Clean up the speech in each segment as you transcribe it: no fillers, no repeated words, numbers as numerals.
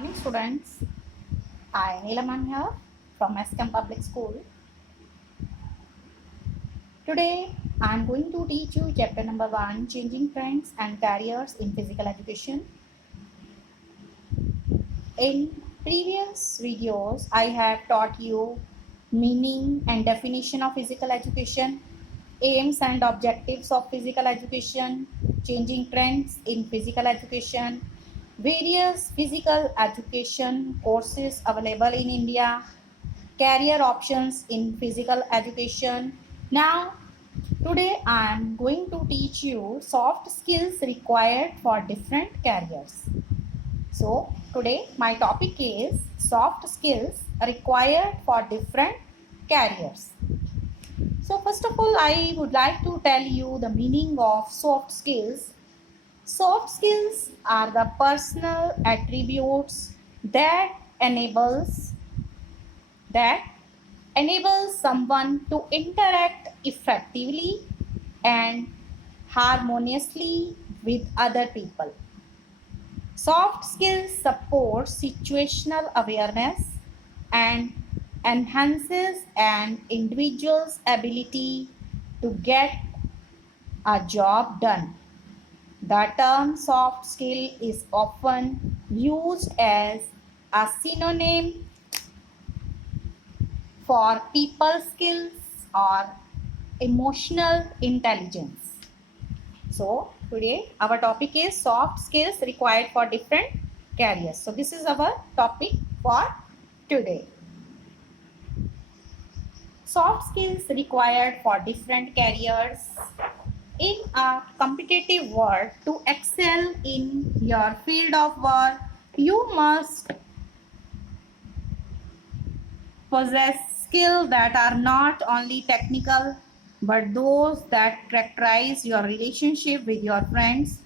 Morning students, I Neelaman here from SCAM Public School. Today I am going to teach you chapter number 1, Changing Trends and Careers in Physical Education. In previous videos I have taught you meaning and definition of physical education, aims and objectives of physical education, changing trends in physical education, various physical education courses available in India, career options in physical education. Now, today I am going to teach you soft skills required for different careers. So, today my topic is soft skills required for different careers. So, first of all, I would like to tell you the meaning of soft skills. Soft skills are the personal attributes that enables someone to interact effectively and harmoniously with other people. Soft skills support situational awareness and enhances an individual's ability to get a job done. The term soft skill is often used as a synonym for people skills or emotional intelligence. So, today our topic is soft skills required for different careers. So, this is our topic for today. Soft skills required for different careers. In a competitive world, to excel in your field of work, you must possess skills that are not only technical but those that characterize your relationship with your friends,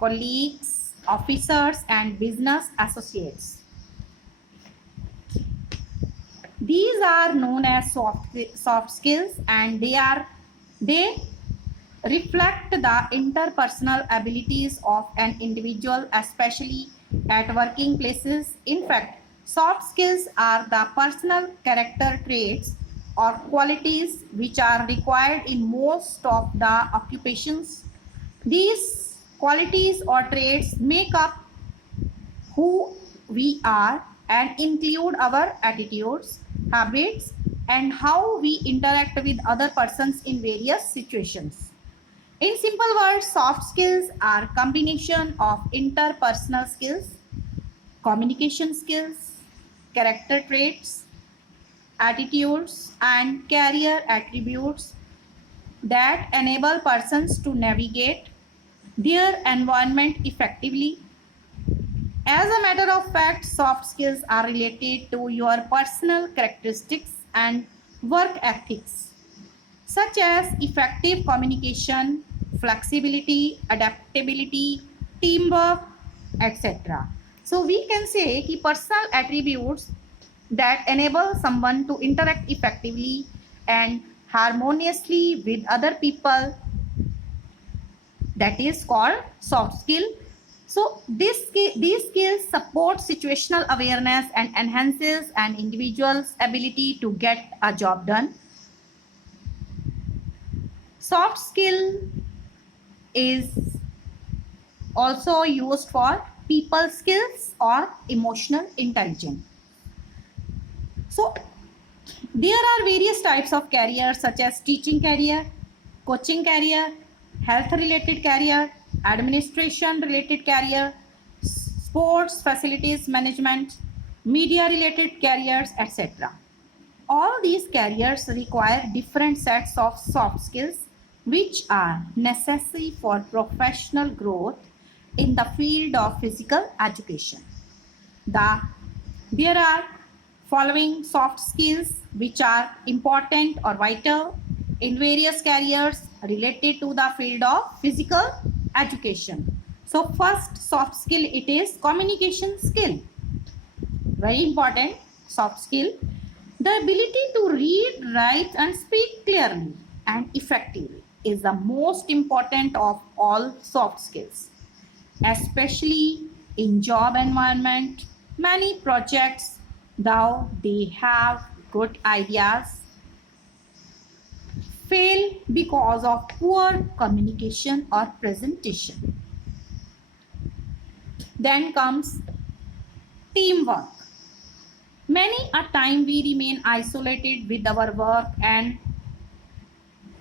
colleagues, officers, and business associates. These are known as soft skills, and they reflect the interpersonal abilities of an individual, especially at working places. In fact, soft skills are the personal character traits or qualities which are required in most of the occupations. These qualities or traits make up who we are and include our attitudes, habits, and how we interact with other persons in various situations. In simple words, soft skills are combination of interpersonal skills, communication skills, character traits, attitudes, and career attributes that enable persons to navigate their environment effectively. As a matter of fact, soft skills are related to your personal characteristics and work ethics, such as effective communication, flexibility, adaptability, teamwork, etc. So we can say कि personal attributes that enable someone to interact effectively and harmoniously with other people, that is called soft skill. So these skills support situational awareness and enhances an individual's ability to get a job done. Soft skill is also used for people skills or emotional intelligence. So there are various types of careers such as teaching career, coaching career, health related career, administration related career, sports facilities management, media related careers, etc. All these careers require different sets of soft skills which are necessary for professional growth in the field of physical education. There are following soft skills which are important or vital in various careers related to the field of physical education. So first soft skill, it is communication skill. Very important soft skill. The ability to read, write and speak clearly and effectively is the most important of all soft skills, especially in job environment Many projects, though they have good ideas, fail because of poor communication or presentation. Then comes teamwork. Many a time we remain isolated with our work and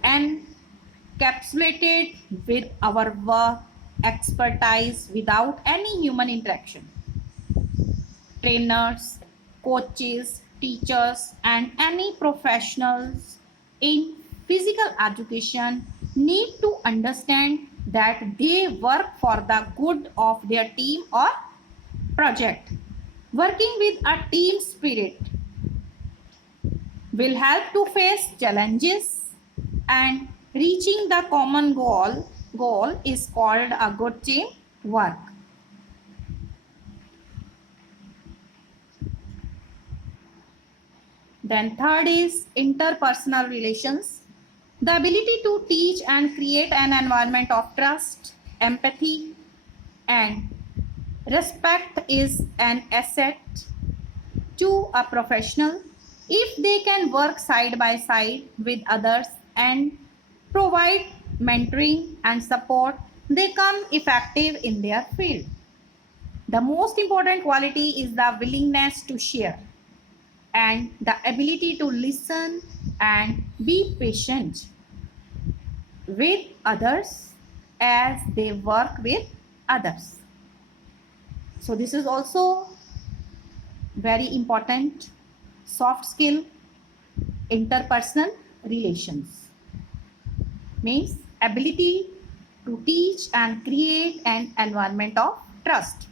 encapsulated with our work expertise without any human interaction. Trainers, coaches, teachers, and any professionals in physical education need to understand that they work for the good of their team or project. Working with a team spirit will help to face challenges, and reaching the common goal is called a good team work. Then third is interpersonal relations. The ability to teach and create an environment of trust, empathy, and respect is an asset to a professional. If they can work side by side with others and provide mentoring and support, they become effective in their field. The most important quality is the willingness to share and the ability to listen and be patient with others as they work with others. So this is also very important soft skill. Interpersonal relations means ability to teach and create an environment of trust.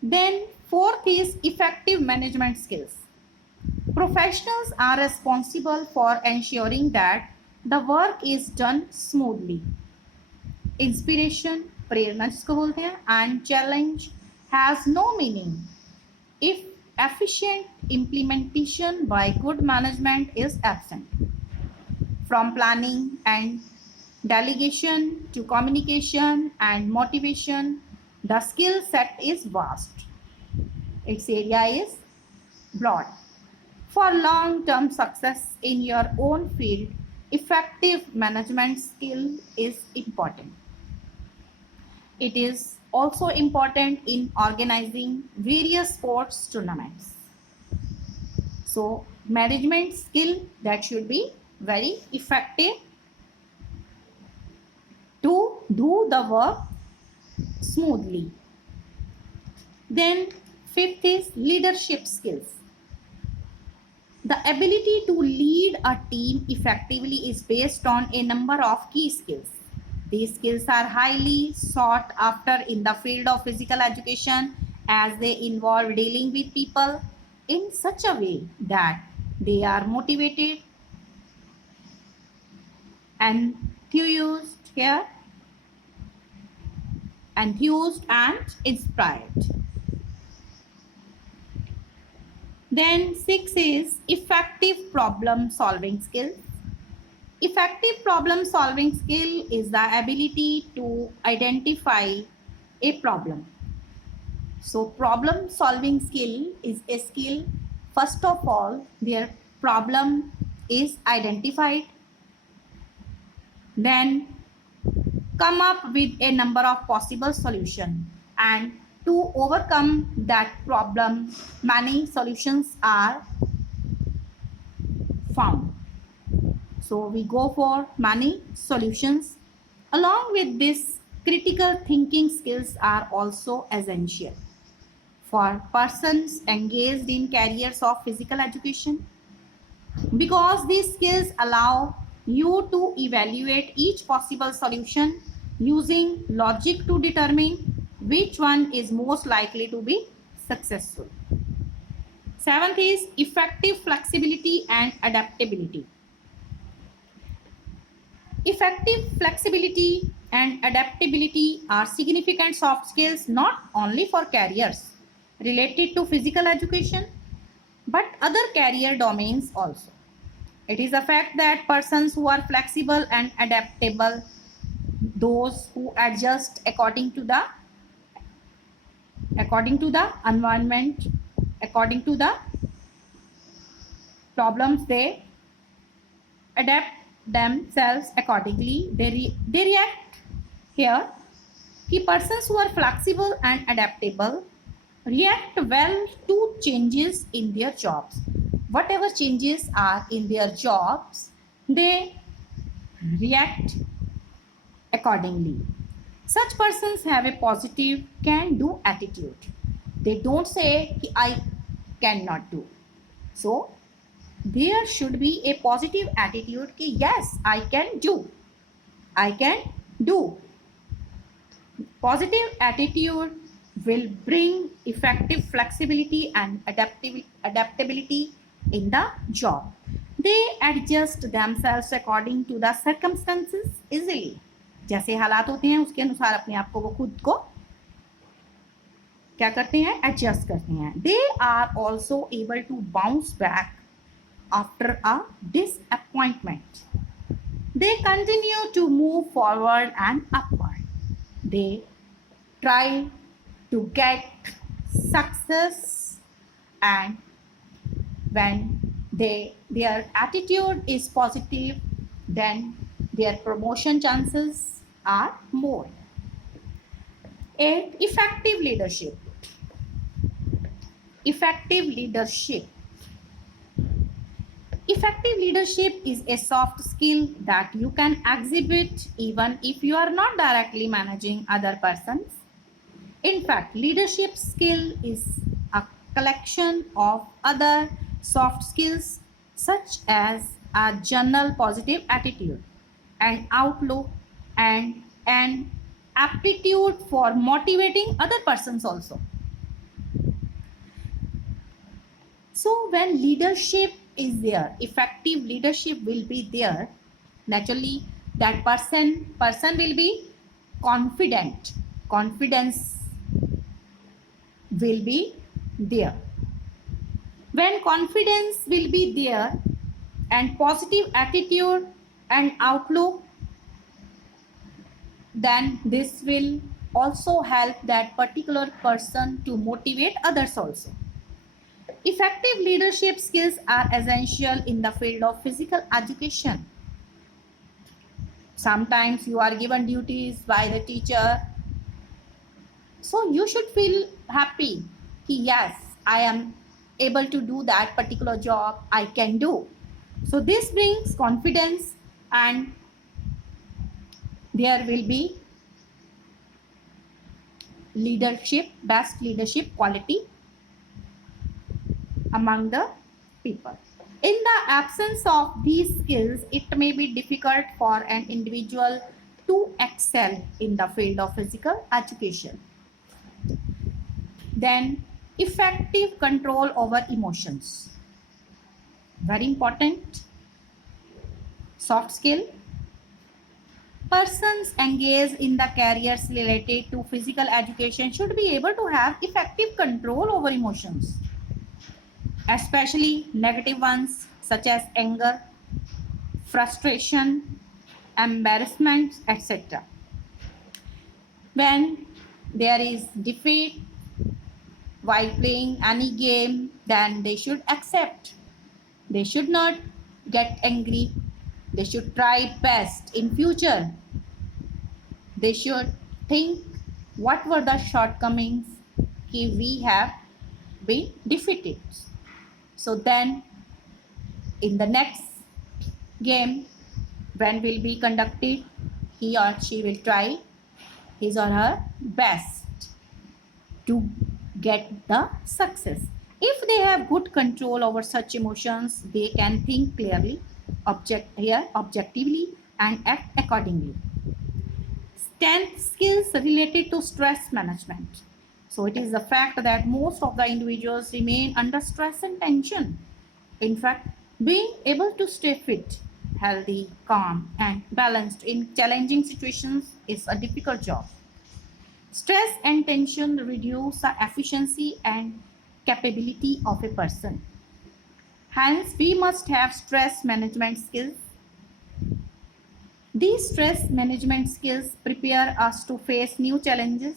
Then fourth is effective management skills. Professionals are responsible for ensuring that the work is done smoothly. Inspiration, प्रेरणा जिसको बोलते हैं, and challenge has no meaning if efficient implementation by good management is absent. From planning and delegation to communication and motivation, the skill set is vast. Its area is broad. For long-term success in your own field, effective management skill is important. It is also important in organizing various sports tournaments. So, management skill that should be very effective to do the work smoothly. Then fifth is leadership skills. The ability to lead a team effectively is based on a number of key skills. These skills are highly sought after in the field of physical education as they involve dealing with people in such a way that they are motivated, enthused and inspired. Then 6 is effective problem solving skill. Effective problem solving skill is the ability to identify a problem. So problem solving skill is a skill, first of all, their problem is identified, then come up with a number of possible solutions, and to overcome that problem, many solutions are found. So we go for many solutions. Along with this, critical thinking skills are also essential for persons engaged in careers of physical education, because these skills allow you to evaluate each possible solution using logic to determine which one is most likely to be successful. Seventh is effective flexibility and adaptability. Effective flexibility and adaptability are significant soft skills not only for careers related to physical education, but other career domains also. It is a fact that persons who are flexible and adaptable, those who adjust according to the according to the environment, according to the problems, they adapt themselves accordingly. They react here. Key persons who are flexible and adaptable react well to changes in their jobs. Whatever changes are in their jobs, they react accordingly. Such persons have a positive can-do attitude. They don't say I cannot do. So there should be a positive attitude कि yes, I can do. I can do. Positive attitude will bring effective flexibility and adaptability in the job. They adjust themselves according to the circumstances easily. जैसे हालात होते हैं उसके अनुसार अपने आप को वो खुद को क्या करते हैं, एडजस्ट करते हैं. They are also able to bounce back after a disappointment. They continue to move forward and upward. They try to get success, and when their attitude is positive, then their promotion chances are more. 8. Effective leadership. Effective leadership. Effective leadership is a soft skill that you can exhibit even if you are not directly managing other persons. In fact, leadership skill is a collection of other soft skills such as a general positive attitude, an outlook, and an aptitude for motivating other persons also. So when leadership is there, effective leadership will be there. Naturally, that person will be confident. Confidence will be there. When confidence will be there and positive attitude and outlook, then this will also help that particular person to motivate others also. Effective leadership skills are essential in the field of physical education. Sometimes you are given duties by the teacher, so you should feel happy. Yes, I am able to do that particular job, I can do. So this brings confidence, and there will be leadership, best leadership quality among the people. In the absence of these skills, it may be difficult for an individual to excel in the field of physical education. Then, effective control over emotions. Very important soft skill. Persons engaged in the careers related to physical education should be able to have effective control over emotions, especially negative ones such as anger, frustration, embarrassment, etc. When there is defeat while playing any game, then they should accept. They should not get angry. They should try best in future. They should think what were the shortcomings we have been defeated. So then in the next game when will be conducted, he or she will try his or her best to get the success. If they have good control over such emotions, they can think clearly, objectively, and act accordingly. 10th, skills related to stress management. So it is the fact that most of the individuals remain under stress and tension. In fact, being able to stay fit, healthy, calm, and balanced in challenging situations is a difficult job. Stress and tension reduce the efficiency and capability of a person. Hence, we must have stress management skills. These stress management skills prepare us to face new challenges.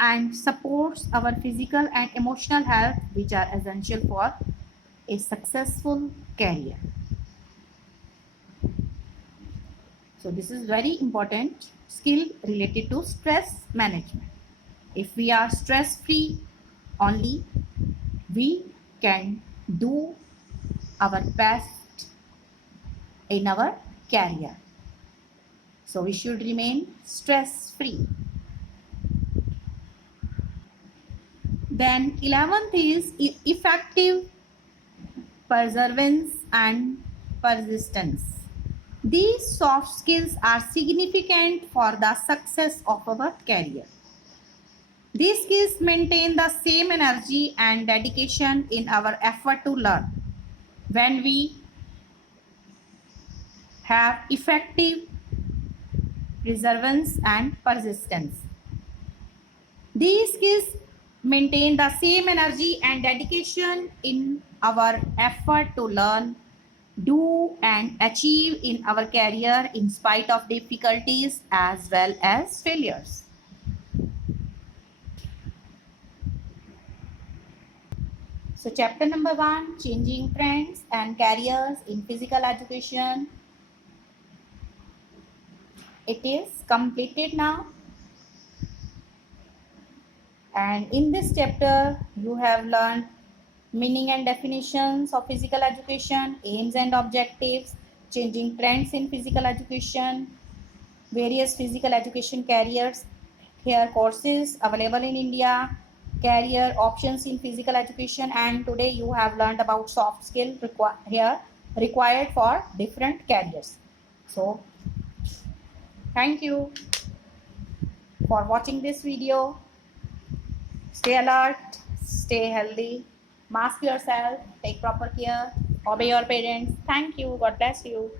and supports our physical and emotional health, which are essential for a successful career. So this is very important skill related to stress management. If we are stress free only, we can do our best in our career. So we should remain stress free. Then 11th is effective perseverance and persistence. These soft skills are significant for the success of our career. These skills maintain the same energy and dedication in our effort to learn. When we have effective perseverance and persistence, these skills maintain the same energy and dedication in our effort to learn, do and achieve in our career in spite of difficulties as well as failures. So chapter number 1, changing trends and careers in physical education, it is completed now. And in this chapter, you have learned meaning and definitions of physical education, aims and objectives, changing trends in physical education, various physical education careers, here courses available in India, career options in physical education, and today you have learned about soft skill required for different careers. So thank you for watching this video. Stay alert, stay healthy, mask yourself, take proper care, obey your parents. Thank you. God bless you.